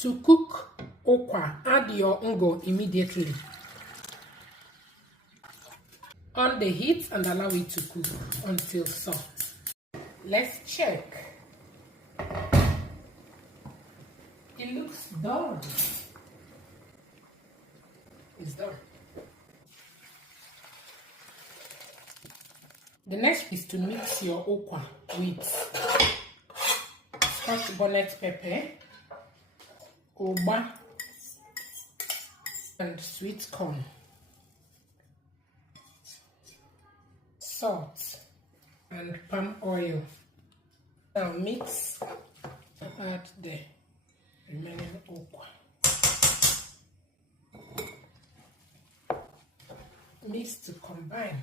To cook okwa, add your ungo immediately. On the heat and allow it to cook until soft. Let's check. It looks done. It's done. The next is to mix your okwa with scotch bonnet pepper, oba, and sweet corn, salt, and palm oil. Now mix and add the remaining okwa. Mix to combine.